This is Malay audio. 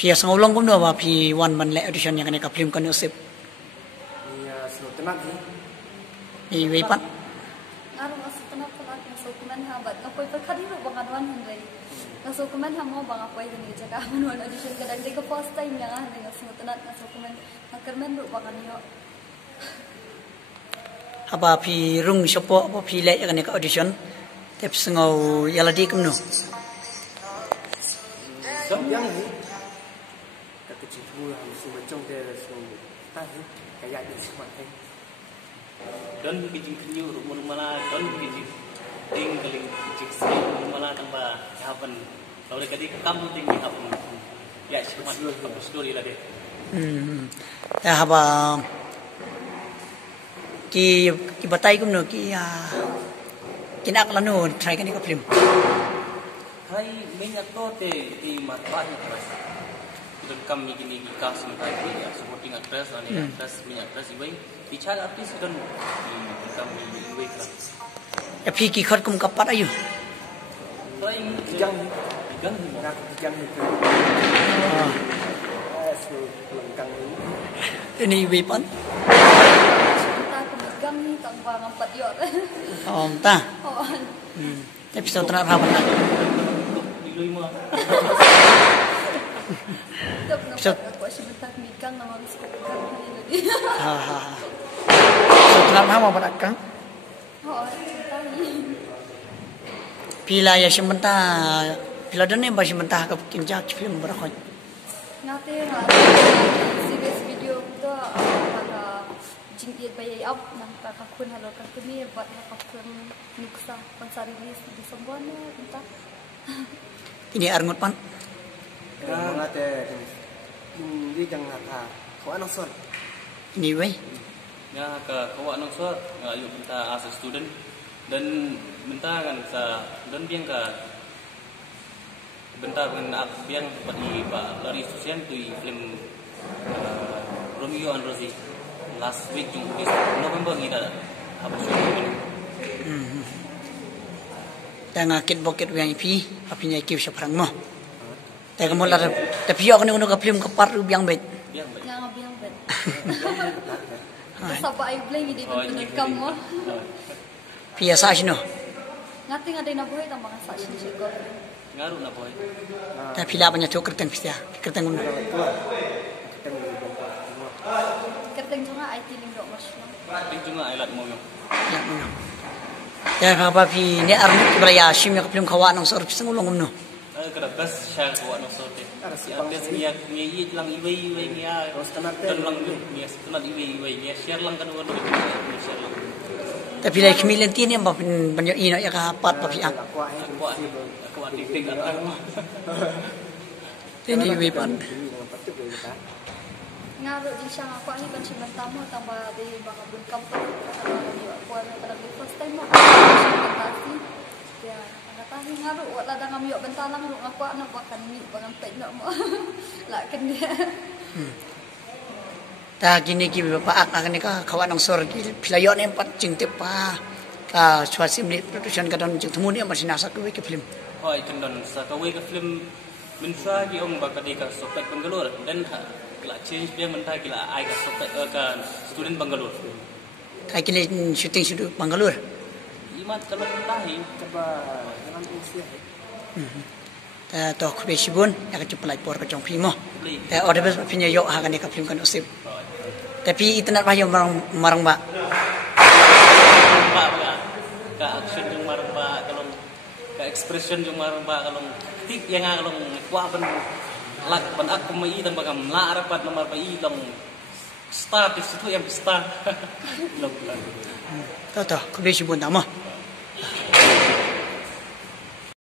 Pia sang ulang kum no ba pi one man le audition yang kena film kan usip. Iya, sudah tenang ni. Ni wei pat. Ngaruh masuk tenang pula masuk kuman habat. Ngapoy perkadi ro bang aduan henday. Masuk kuman hamo bang apoy ni jaga manual audition kadang dia ke first time yang ah dengan semua tenang masuk kuman hakermen ro bang anyo. Apa pi rung sopo apa pi le yang kena audition. Tep sengau yaladi kum no. Yang ni. Kecil pula mesti macam dia semua. Tahu kayak ni semua ni. Don bikin kenyu rumah malah don bikin tinggaling jiksi rumah malah tambah happen. Kalau kadi kamu tinggi happen. Ya cuma kamu story lah deh. Ya apa ki batai kum no ki kinak lanu try kan ko film. Hai minyak tote di matanya keras. Rekam gini kas mentai ya supporting actress ani actress minyak actress ibai bicara artis dan rekam ibai keras. Ya pi ki khot kum kapat ayu. Lain Yang nak yang itu. Ah, lengkang ini. Ini wei pan. Kita kemegang ni tak bang empat yot. Ta. Oh. Episode terakhir apa nak? di lima. Tak pernah aku sebentar nikang nama sekolah lagi. Setelah lama pada kang. Oh, tadi. Pila ya sebentar. Pila dan ni masih sebentar ke kinjak film berakot. Ngate series video tu pada jingkir bayai up nang kakakun halo kakakun ni buat kakakun nuksa pansari ni di sembuhnya entah. Ini arngut pan. Mengate ini jangan apa. Kau anak son. Ini wei. Ya ke kawan nong so ngayu minta as a student dan minta kan sa dan biang ke bentar dengan biang bagi Pak Lari Susian tu film Romeo and Rosie last week jung November ni dah apa syuting. Tengah kit boket yang ipi, apinya ikip seperang mo. Tengah mula tapi aku ni untuk film kepar biang bet. Biang baik. Yang biang bet. Siapa ai blame di bentuk kamu. Biasa sih no. Ngati ngade na boy tambah sa sini siko. Ngaruh nak boy. Tapi pila banyak cok kerteng pasti ya. Kerteng guna. Kerteng juga ai tiling dok mas. Ini juga ailat mau yang. Ya guna. Ya apa pi ni arngut beraya sim yang film kawan nong sor pisang ulung gumno. Kertas syar kawan nong sorte. Artis niat niat lang iway niat. Dan lang niat teman iway niat share lang kan orang share lang. Tapi lagi kemilen tiini yang banyak ino ya kapat papi ang. Aku adik atang. Ini wei pan. Ngaruh di sana aku ni kan cuma tamu tambah di bakal bungkam tu. Aku ada di first time aku fantasi. Ya, kata ni ngaruh wala dah ngam yok bentar lang aku nak bahkan ni bahkan pek nak mo. Lah kan dia. Ta gini ki bapak ak ni ka kawan nong sor ki pilayo ni empat jing tepa ka suasim ni production ka don jing temu ni masih nasa ke film. Oh itu don sa ka ke film mensa ki ong bakal di ka sopek Bangalore dan la change dia mentah kila ai ka sopek ka student Bangalore. Ta kini syuting sudah Bangalore. Imat kalau mentahi Coba jangan usia. Ta to ku besibun ya ka cepelai por ka jong film mo. Ta order bes pinya yo ha kan ka film kan usip. Tapi itu nak payah marang mbak. Ka action yung marang ba kalau ka expression yung marang ba kalau tik yang kalau kuah ben lak ben aku mai dan bagam la rapat nomor ba ilong start di situ yang start. Tahu ku besibun nama.